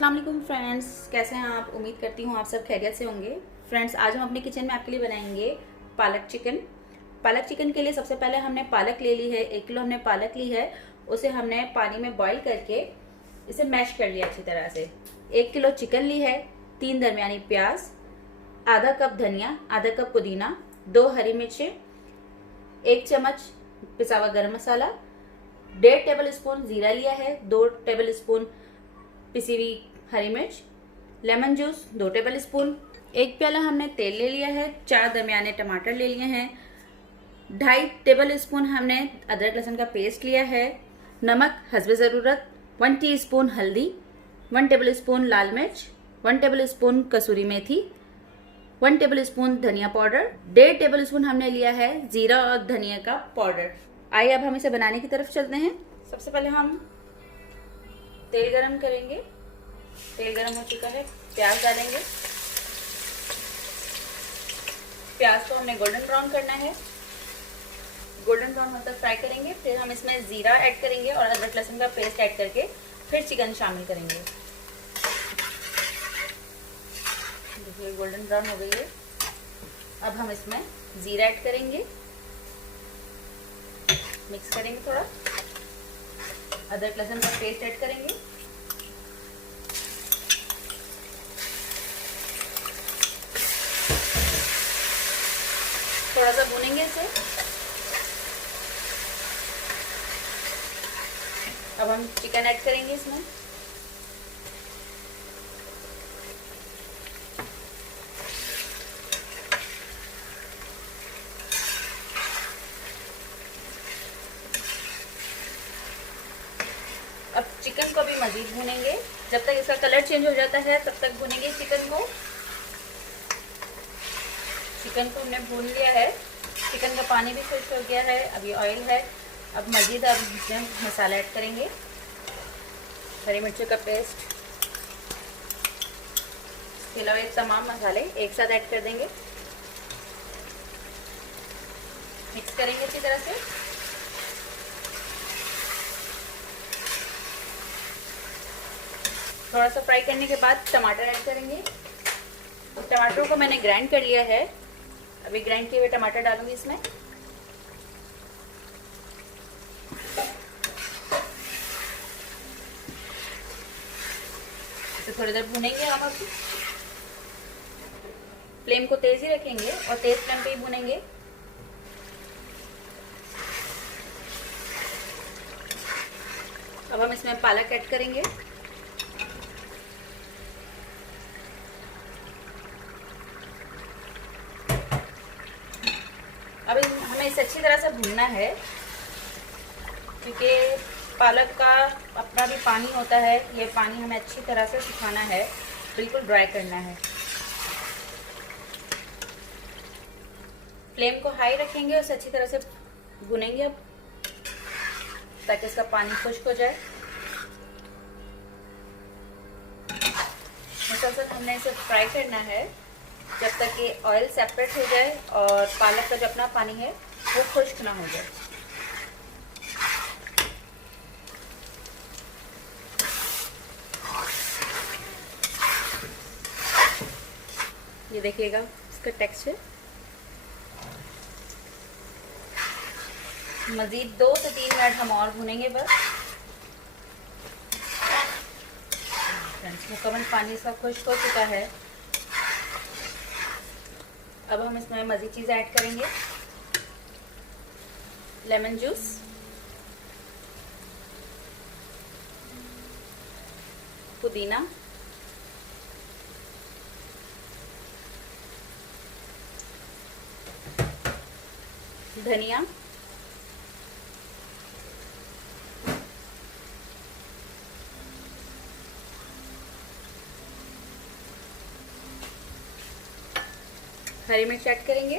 अस्सलाम वालेकुम फ्रेंड्स, कैसे हैं आप। उम्मीद करती हूँ आप सब खैरियत से होंगे। फ्रेंड्स, आज हम अपने किचन में आपके लिए बनाएंगे पालक चिकन। पालक चिकन के लिए सबसे पहले हमने पालक ले ली है। 1 किलो हमने पालक ली है। उसे हमने पानी में बॉईल करके इसे मैश कर लिया अच्छी तरह से। 1 किलो चिकन ली है। 3 दरमियानी प्याज, आधा कप धनिया, आधा कप पुदीना, 2 हरी मिर्चें, 1 चम्मच पिसा हुआ गरम मसाला, 1.5 टेबल स्पून जीरा लिया है, 2 टेबल स्पून पिसी हुई हरी मिर्च, लेमन जूस 2 टेबल स्पून, 1 प्याला हमने तेल ले लिया है, 4 दरमियाने टमाटर ले लिए हैं, 2.5 टेबल स्पून हमने अदरक लहसुन का पेस्ट लिया है, नमक हस्बे ज़रूरत, 1 टीस्पून हल्दी, 1 टेबल स्पून लाल मिर्च, 1 टेबल स्पून कसूरी मेथी, 1 टेबल स्पून धनिया पाउडर, 1.5 टेबल स्पून हमने लिया है जीरा और धनिया का पाउडर। आइए अब हम इसे बनाने की तरफ चलते हैं। सबसे पहले हम तेल गरम करेंगे। तेल गरम हो चुका है, प्याज डालेंगे। प्याज को हमने गोल्डन ब्राउन करना है। गोल्डन ब्राउन होने तक फ्राई करेंगे। फिर हम इसमें जीरा ऐड करेंगे और अदरक लहसुन का पेस्ट ऐड करके फिर चिकन शामिल करेंगे। देखिए गोल्डन ब्राउन हो गई है। अब हम इसमें जीरा ऐड करेंगे, मिक्स करेंगे थोड़ा। अदरक लहसुन का पेस्ट ऐड करेंगे। थोड़ा सा भूनेंगे इसे। अब हम चिकन ऐड करेंगे इसमें। अब चिकन को भी मजीद भूनेंगे। जब तक इसका कलर चेंज हो जाता है तब तक भूनेंगे चिकन को। चिकन को हमने भून लिया है। चिकन का पानी भी खुश्क हो गया है। अब ये ऑयल है। अब मजीद अब इसमें मसाला ऐड करेंगे। हरी मिर्ची का पेस्ट, इसके अलावा ये तमाम मसाले एक साथ ऐड कर देंगे। मिक्स करेंगे अच्छी तरह से। थोड़ा सा फ्राई करने के बाद टमाटर ऐड करेंगे। टमाटरों को मैंने ग्राइंड कर लिया है। अभी ग्राइंड किए हुए टमाटर डालूंगी इसमें। इसे थोड़ी देर भूनेंगे हम। अब फ्लेम को तेज ही रखेंगे और तेज फ्लेम पे ही भूनेंगे। अब हम इसमें पालक ऐड करेंगे। अब हमें इसे अच्छी तरह से भूनना है, क्योंकि पालक का अपना भी पानी होता है। ये पानी हमें अच्छी तरह से सुखाना है, बिल्कुल ड्राई करना है। फ्लेम को हाई रखेंगे और इसे अच्छी तरह से भूनेंगे अब, ताकि इसका पानी खुश्क हो जाए। मुसलसल हमने इसे फ्राई करना है जब तक कि ऑयल सेपरेट हो जाए और पालक का जो अपना पानी है वो खुश्क ना हो जाए। ये देखिएगा इसका टेक्सचर। मजीद 2 से 3 मिनट हम और भूनेंगे बस। मुकम्मल पानी इसका खुश्क हो चुका है। अब हम इसमें मजीद चीज़ें ऐड करेंगे। लेमन जूस, पुदीना, धनिया, हरी मिर्च ऐड करेंगे।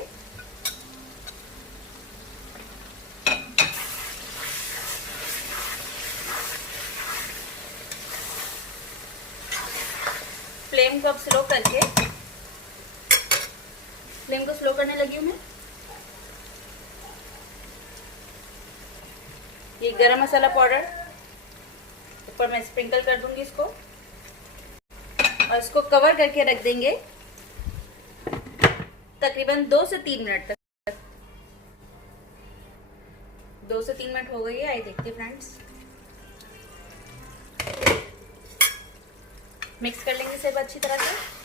फ्लेम को अब स्लो करके, फ्लेम को स्लो करने लगी हूँ मैं। ये गरम मसाला पाउडर ऊपर मैं स्प्रिंकल कर दूंगी इसको। और इसको कवर करके रख देंगे तकरीबन 2 से 3 मिनट तक। 2 से 3 मिनट हो गई है, आइए देखते फ्रेंड्स। मिक्स कर लेंगे सब अच्छी तरह से।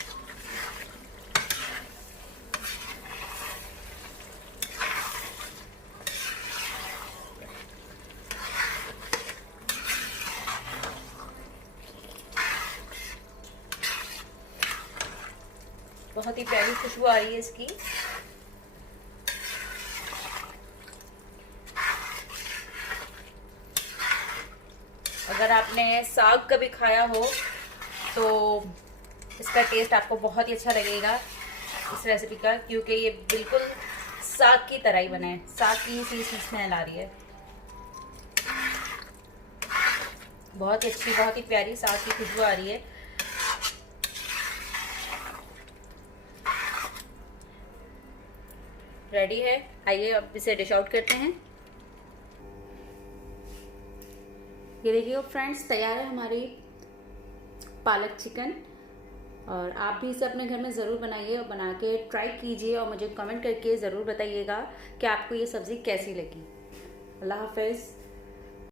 बहुत ही प्यारी खुशबू आ रही है इसकी। अगर आपने साग कभी खाया हो तो इसका टेस्ट आपको बहुत ही अच्छा लगेगा इस रेसिपी का, क्योंकि ये बिल्कुल साग की तरह ही बना है। साग की सी स्मेल आ रही है, बहुत ही अच्छी, बहुत ही प्यारी साग की खुशबू आ रही है। रेडी है, आइए अब इसे डिश आउट करते हैं। ये देखिए फ्रेंड्स, तैयार है हमारी पालक चिकन। और आप भी इसे अपने घर में ज़रूर बनाइए और बना के ट्राई कीजिए और मुझे कमेंट करके ज़रूर बताइएगा कि आपको ये सब्ज़ी कैसी लगी। अल्लाह हाफ़िज़।